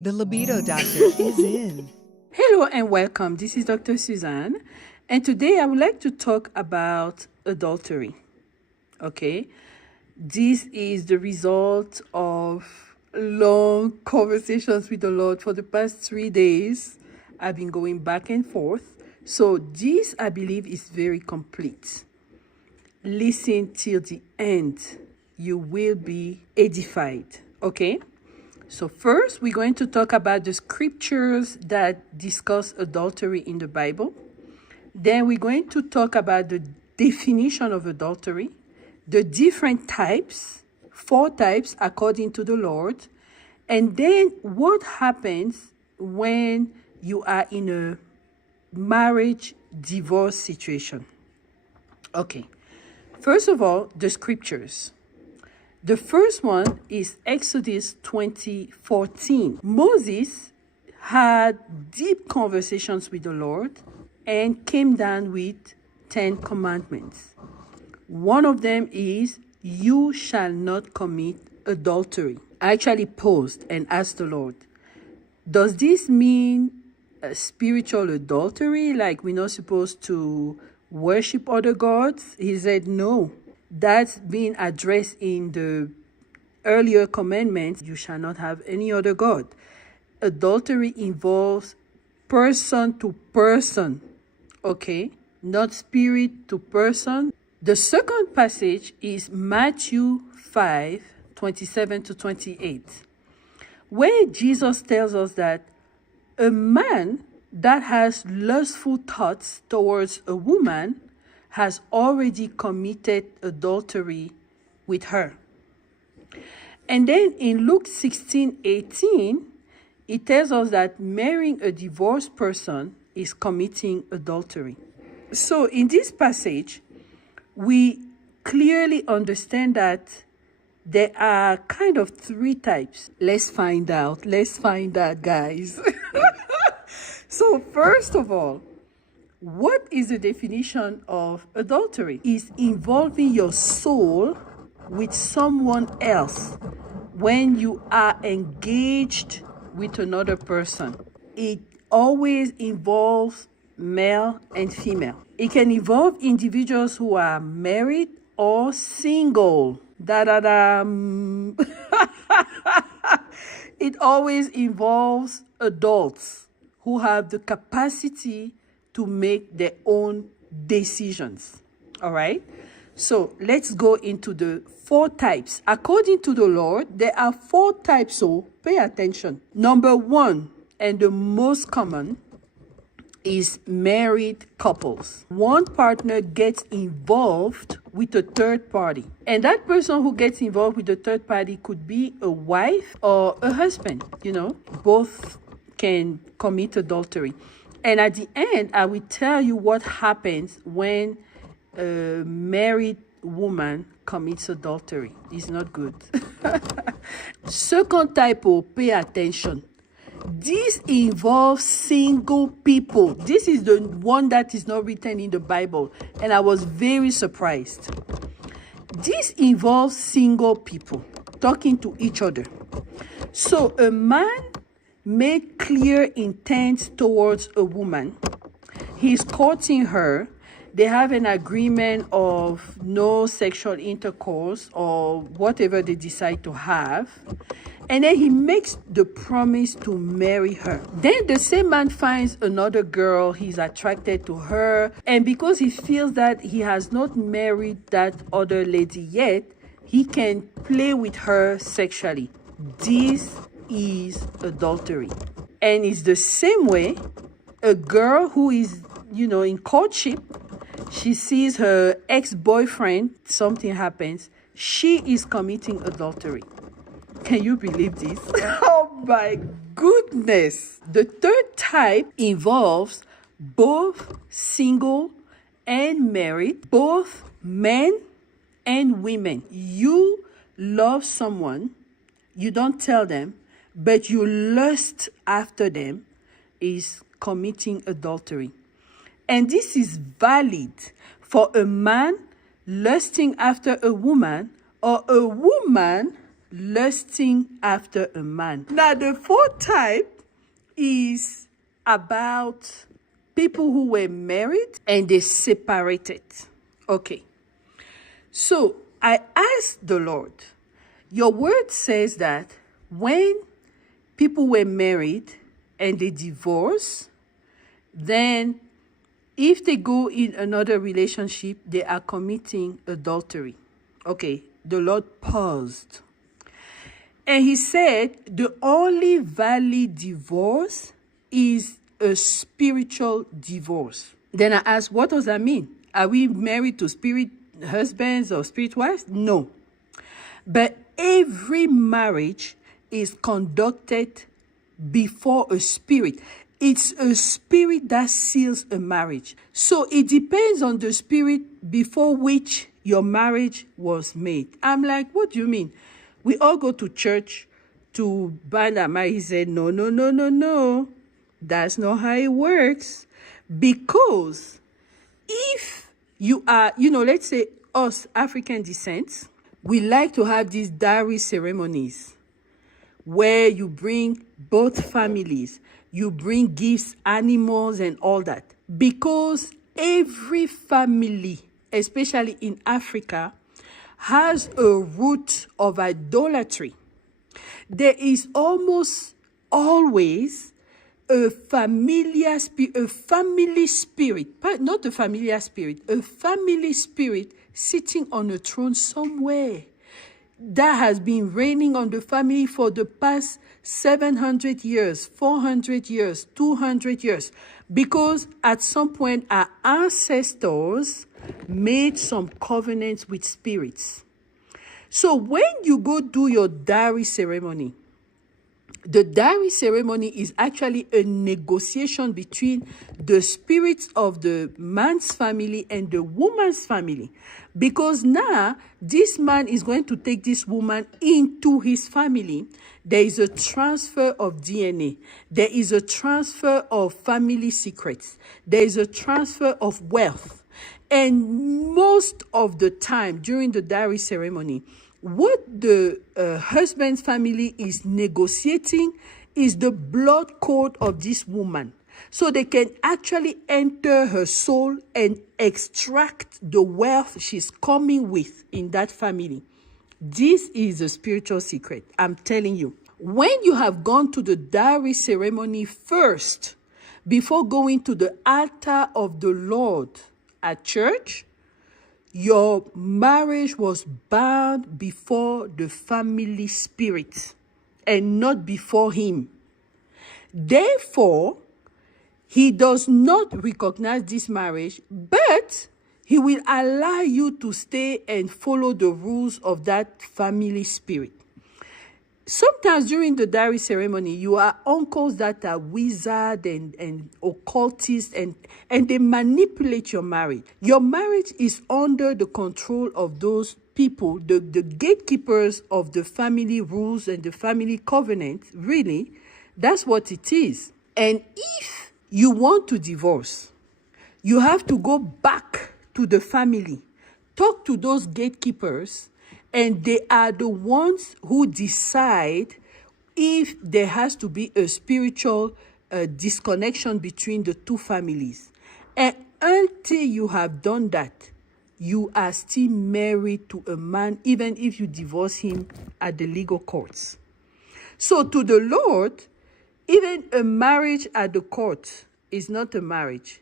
The Libido Doctor is in. Hello and welcome. This is Dr. Suzanne, and today I would like to talk about adultery. Okay, this is the result of long conversations with the Lord for the past 3 days. I've been going back and forth. So, this I believe is very complete. Listen till the end, you will be edified. Okay. So first, we're going to talk about the scriptures that discuss adultery in the Bible. Then we're going to talk about the definition of adultery, the different types, 4 types according to the Lord, and then what happens when you are in a marriage divorce situation. Okay, first of all, the scriptures. The first one is Exodus 20:14. Moses had deep conversations with the Lord and came down with 10 commandments. One of them is, you shall not commit adultery. I actually paused and asked the Lord, does this mean spiritual adultery, like we're not supposed to worship other gods? He said, no. That's being addressed in the earlier commandments. You shall not have any other god. Adultery involves person to person, okay? Not spirit to person. The second passage is Matthew 5:27-28, where Jesus tells us that a man that has lustful thoughts towards a woman has already committed adultery with her. And then in Luke 16:18, it tells us that marrying a divorced person is committing adultery. So in this passage, we clearly understand that there are kind of 3 types. Let's find out, guys. So first of all, what is the definition of adultery? Is involving your soul with someone else when you are engaged with another person. It always involves male and female. It can involve individuals who are married or single. It always involves adults who have the capacity to make their own decisions. All right. So let's go into the 4 types. According to the Lord, there are 4 types, so pay attention. Number 1, and the most common, is married couples. One partner gets involved with a third party. And that person who gets involved with the third party could be a wife or a husband. Both can commit adultery. And at the end, I will tell you what happens when a married woman commits adultery. It's not good. Second type, pay attention. This involves single people. This is the one that is not written in the Bible, and I was very surprised. This involves single people talking to each other. So a man made clear intent towards a woman. He's courting her. They have an agreement of no sexual intercourse or whatever they decide to have. And then he makes the promise to marry her. Then the same man finds another girl. He's attracted to her. And because he feels that he has not married that other lady yet, he can play with her sexually. This is adultery. And it's the same way a girl who is, in courtship, she sees her ex-boyfriend, something happens, she is committing adultery. Can you believe this? Oh my goodness. The third type involves both single and married, both men and women. You love someone, you don't tell them, but you lust after them, is committing adultery. And this is valid for a man lusting after a woman, or a woman lusting after a man. Now, the fourth type is about people who were married and they separated. Okay. So I asked the Lord, your word says that when people were married and they divorce, then if they go in another relationship, they are committing adultery. Okay, the Lord paused. And he said the only valid divorce is a spiritual divorce. Then I asked, what does that mean? Are we married to spirit husbands or spirit wives? No. But every marriage is conducted before a spirit. It's a spirit that seals a marriage. So it depends on the spirit before which your marriage was made. I'm like, what do you mean? We all go to church to bind our marriage. He said, no. That's not how it works. Because if you are, let's say us African descent, we like to have these dowry ceremonies where you bring both families, you bring gifts, animals, and all that. Because every family, especially in Africa, has a root of idolatry. There is almost always a familiar spirit, a family spirit, not a familiar spirit, a family spirit sitting on a throne somewhere that has been reigning on the family for the past 700 years, 400 years, 200 years. Because at some point, our ancestors made some covenants with spirits. So when you go do your dowry ceremony, the dowry ceremony is actually a negotiation between the spirits of the man's family and the woman's family. Because now, this man is going to take this woman into his family. There is a transfer of DNA. There is a transfer of family secrets. There is a transfer of wealth. And most of the time during the dowry ceremony, what the husband's family is negotiating is the blood code of this woman. So they can actually enter her soul and extract the wealth she's coming with in that family. This is a spiritual secret, I'm telling you. When you have gone to the dowry ceremony first, before going to the altar of the Lord at church, your marriage was bound before the family spirit and not before him. Therefore, he does not recognize this marriage, but he will allow you to stay and follow the rules of that family spirit. Sometimes during the dowry ceremony, you are uncles that are wizards and occultists, and they manipulate your marriage. Your marriage is under the control of those people, the gatekeepers of the family rules and the family covenant. Really, that's what it is. And if you want to divorce, you have to go back to the family, talk to those gatekeepers, and they are the ones who decide if there has to be a spiritual disconnection between the two families. And until you have done that, you are still married to a man, even if you divorce him at the legal courts. So to the Lord, even a marriage at the court is not a marriage.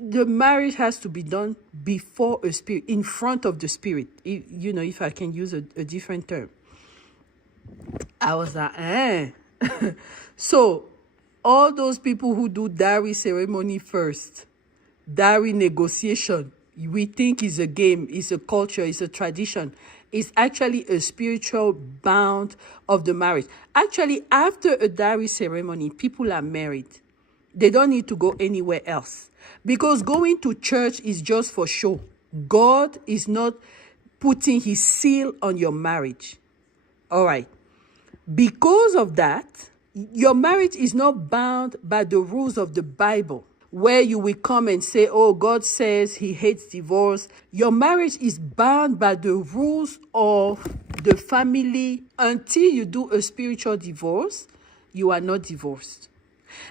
The marriage has to be done before a spirit, in front of the spirit, if I can use a different term. I was like, So, all those people who do dowry ceremony first, dowry negotiation, we think is a game, is a culture, is a tradition. It's actually a spiritual bound of the marriage. Actually, after a dowry ceremony, people are married. They don't need to go anywhere else. Because going to church is just for show. God is not putting his seal on your marriage. All right. Because of that, your marriage is not bound by the rules of the Bible. where you will come and say, oh, God says he hates divorce. Your marriage is bound by the rules of the family. Until you do a spiritual divorce, you are not divorced.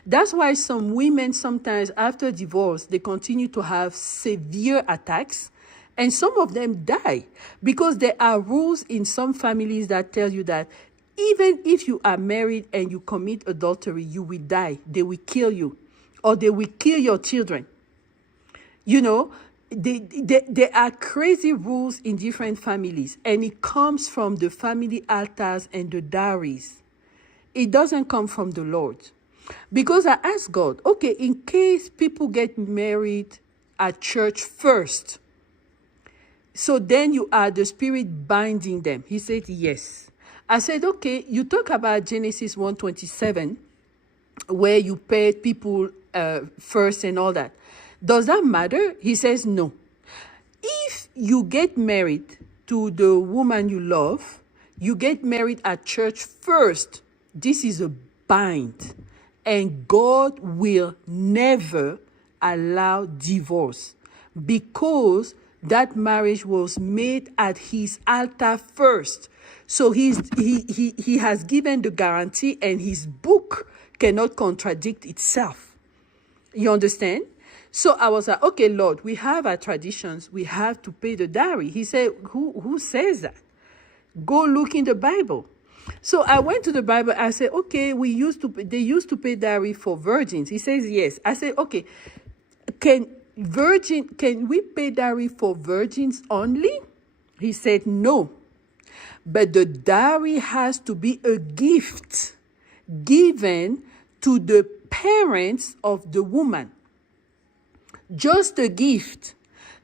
That's why some women sometimes after divorce, they continue to have severe attacks, and some of them die because there are rules in some families that tell you that even if you are married and you commit adultery, you will die. They will kill you, or they will kill your children. You know, there are crazy rules in different families, and it comes from the family altars and the dowries. It doesn't come from the Lord. Because I asked God, okay, in case people get married at church first, so then you are the spirit binding them. He said, yes. I said, okay, you talk about Genesis 1:27, where you paid people first and all that. Does that matter? He says, no. If you get married to the woman you love, you get married at church first. This is a bind. And God will never allow divorce because that marriage was made at his altar first. So he has given the guarantee, and his book cannot contradict itself. You understand? So I was like, okay, Lord, we have our traditions. We have to pay the dowry. He said, who says that? Go look in the Bible. So I went to the Bible. I said, okay, they used to pay dowry for virgins. He says, yes. I said, okay, can we pay dowry for virgins only? He said, no. But the dowry has to be a gift given to the parents of the woman. Just a gift.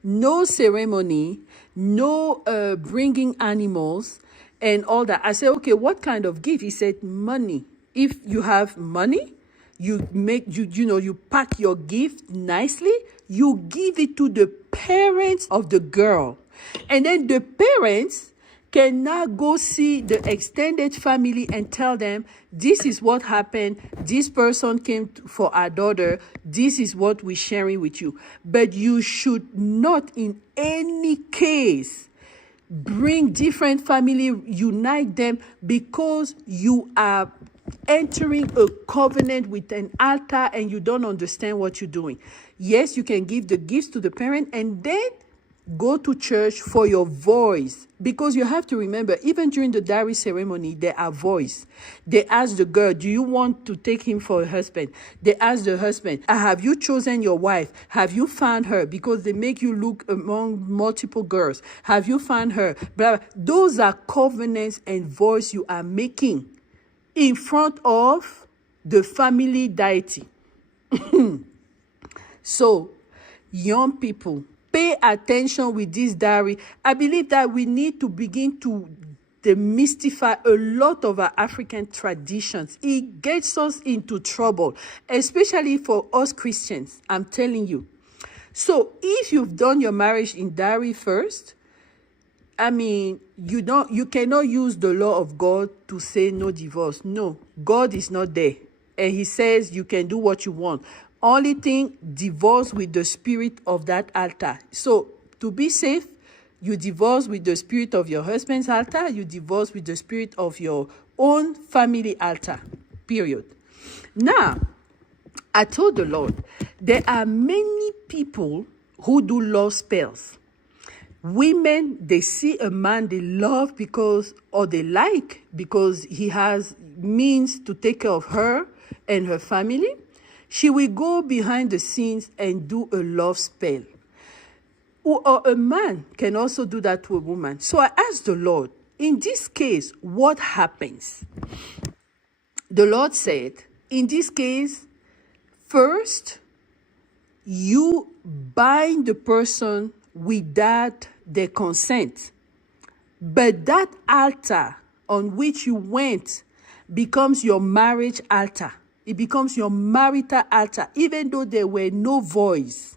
No ceremony, no bringing animals and all that. I said, okay, what kind of gift? He said, money. If you have money, you pack your gift nicely, you give it to the parents of the girl. And then the parents can now go see the extended family and tell them, this is what happened. This person came for our daughter. This is what we're sharing with you. But you should not in any case bring different family, unite them, because you are entering a covenant with an altar and you don't understand what you're doing. Yes, you can give the gifts to the parent and then go to church for your voice, because you have to remember, even during the dowry ceremony, there are voice. They ask the girl, do you want to take him for a husband? They ask the husband, have you chosen your wife? Have you found her? Because they make you look among multiple girls. Have you found her? Blah, blah. Those are covenants and voice you are making in front of the family deity. So, young people, pay attention with this dowry. I believe that we need to begin to demystify a lot of our African traditions. It gets us into trouble, especially for us Christians, I'm telling you. So if you've done your marriage in dowry first, I mean, you cannot use the law of God to say no divorce. No, God is not there. And he says you can do what you want. Only thing, divorce with the spirit of that altar. So to be safe, you divorce with the spirit of your husband's altar. You divorce with the spirit of your own family altar, period. Now, I told the Lord, there are many people who do love spells. Women, they see a man they love or they like because he has means to take care of her and her family. She will go behind the scenes and do a love spell. Or a man can also do that to a woman. So I asked the Lord, in this case, what happens? The Lord said, in this case, first, you bind the person without their consent. But that altar on which you went becomes your marriage altar. It becomes your marital altar, even though there were no voice.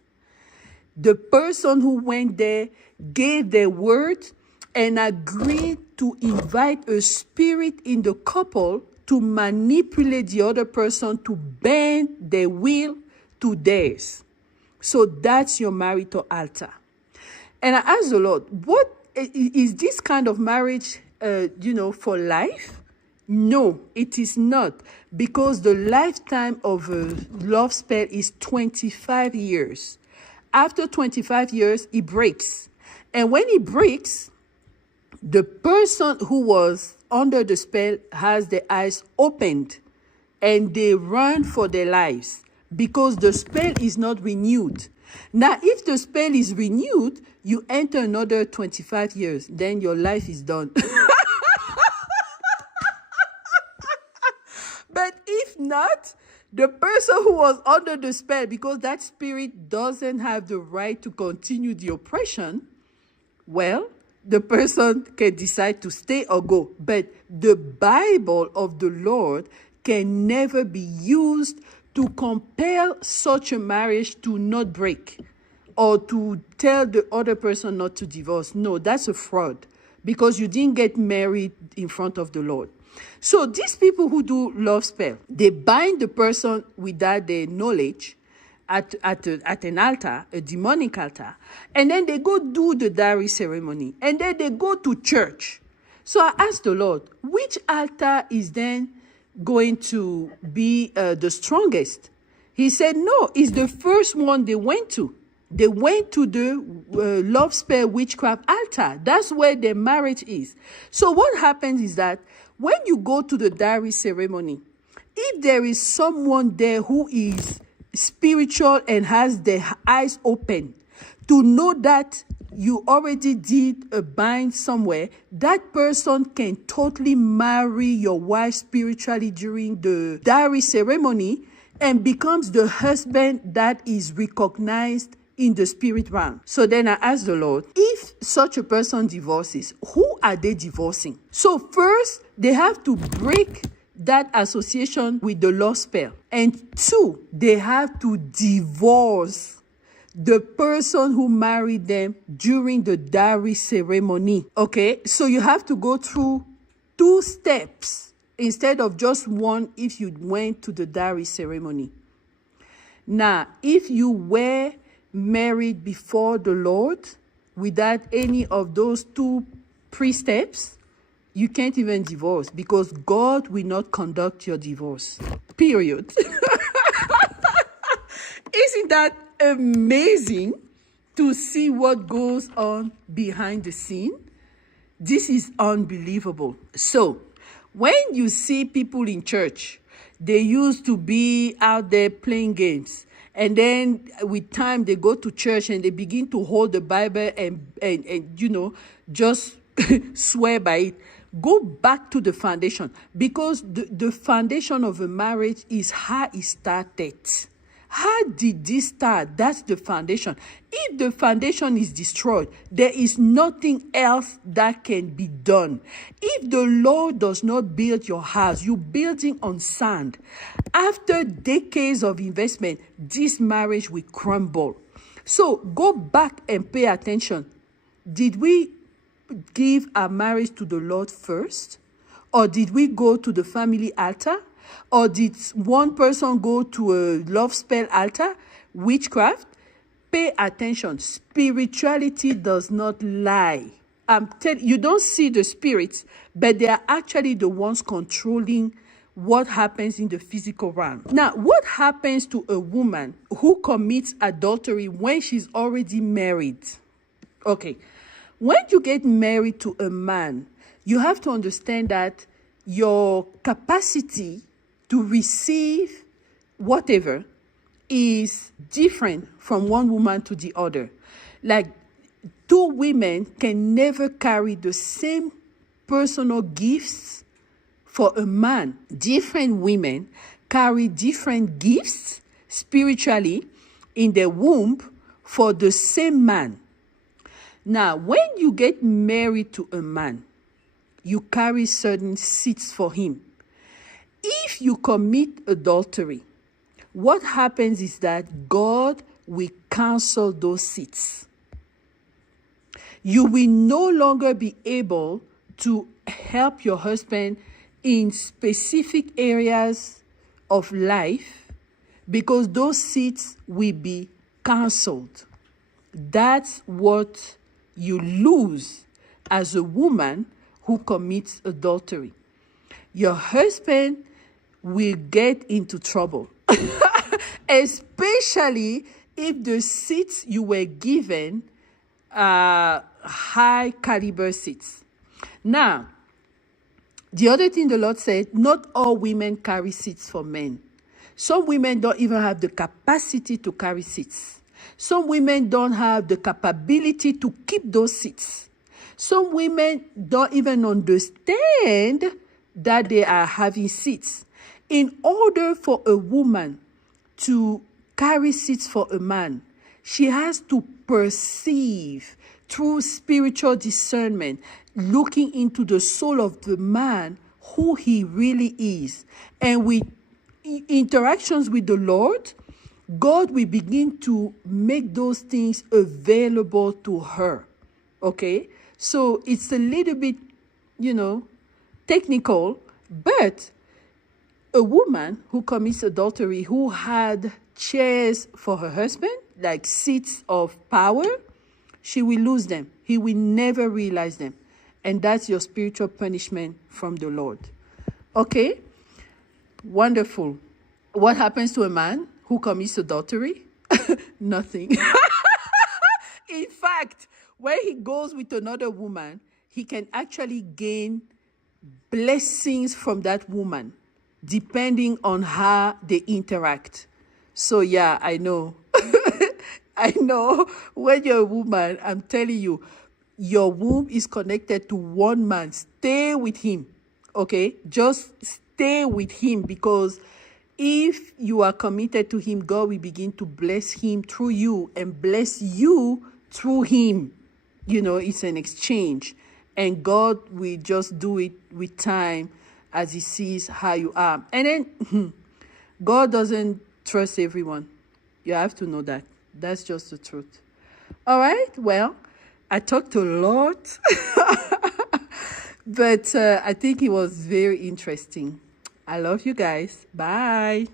The person who went there gave their word and agreed to invite a spirit in the couple to manipulate the other person, to bend their will, to theirs. So that's your marital altar. And I asked the Lord, what is this kind of marriage, for life? No, it is not, because the lifetime of a love spell is 25 years. After 25 years, it breaks. And when it breaks, the person who was under the spell has their eyes opened and they run for their lives because the spell is not renewed. Now, if the spell is renewed, you enter another 25 years, then your life is done. But if not, the person who was under the spell, because that spirit doesn't have the right to continue the oppression, well, the person can decide to stay or go. But the Bible of the Lord can never be used to compel such a marriage to not break or to tell the other person not to divorce. No, that's a fraud, because you didn't get married in front of the Lord. So these people who do love spell, they bind the person without their knowledge at an altar, a demonic altar, and then they go do the dowry ceremony, and then they go to church. So I asked the Lord, which altar is then going to be the strongest? He said, no, it's the first one they went to. They went to the love spell witchcraft altar. That's where their marriage is. So what happens is that when you go to the dowry ceremony, if there is someone there who is spiritual and has their eyes open to know that you already did a bind somewhere, that person can totally marry your wife spiritually during the dowry ceremony and becomes the husband that is recognized in the spirit realm. So then I asked the Lord, if such a person divorces, who are they divorcing? So first, they have to break that association with the love spell. And two, they have to divorce the person who married them during the dowry ceremony. Okay, so you have to go through 2 steps instead of just one if you went to the dowry ceremony. Now, if you were married before the Lord without any of those 2 pre-steps, you can't even divorce, because God will not conduct your divorce. Period. Isn't that amazing to see what goes on behind the scene? This is unbelievable. So, when you see people in church, they used to be out there playing games. And then with time, they go to church and they begin to hold the Bible and just swear by it. Go back to the foundation, because the foundation of a marriage is how it started. How did this start? That's the foundation. If the foundation is destroyed, there is nothing else that can be done. If the Lord does not build your house, you're building on sand. After decades of investment, this marriage will crumble. So go back and pay attention. Did we give our marriage to the Lord first? Or did we go to the family altar? Or did one person go to a love spell altar, witchcraft? Pay attention. Spirituality does not lie. I'm telling you, don't see the spirits, but they are actually the ones controlling what happens in the physical realm. Now, what happens to a woman who commits adultery when she's already married? Okay, when you get married to a man, you have to understand that your capacity to receive whatever is different from one woman to the other. Like, 2 women can never carry the same personal gifts for a man. Different women carry different gifts spiritually in their womb for the same man. Now, when you get married to a man, you carry certain seeds for him. If you commit adultery, what happens is that God will cancel those seeds. You will no longer be able to help your husband in specific areas of life because those seeds will be cancelled. That's what you lose as a woman who commits adultery. Your husband will get into trouble, especially if the seeds you were given are high caliber seeds. Now, the other thing the Lord said, not all women carry seeds for men. Some women don't even have the capacity to carry seeds. Some women don't have the capability to keep those seeds. Some women don't even understand that they are having seeds. In order for a woman to carry seeds for a man, she has to perceive through spiritual discernment, looking into the soul of the man, who he really is. And with interactions with the Lord, God will begin to make those things available to her. Okay? So it's a little bit, technical, but a woman who commits adultery, who had chairs for her husband, like seats of power, she will lose them. He will never realize them. And that's your spiritual punishment from the Lord. Okay? Wonderful. What happens to a man who commits adultery? Nothing. In fact, when he goes with another woman, he can actually gain blessings from that woman, depending on how they interact. So yeah, I know. I know when you're a woman, I'm telling you, your womb is connected to one man. Stay with him, okay? Just stay with him, because if you are committed to him, God will begin to bless him through you and bless you through him. It's an exchange. And God will just do it with time as he sees how you are. And then God doesn't trust everyone. You have to know that. That's just the truth. All right. Well, I talked a lot, but I think it was very interesting. I love you guys. Bye.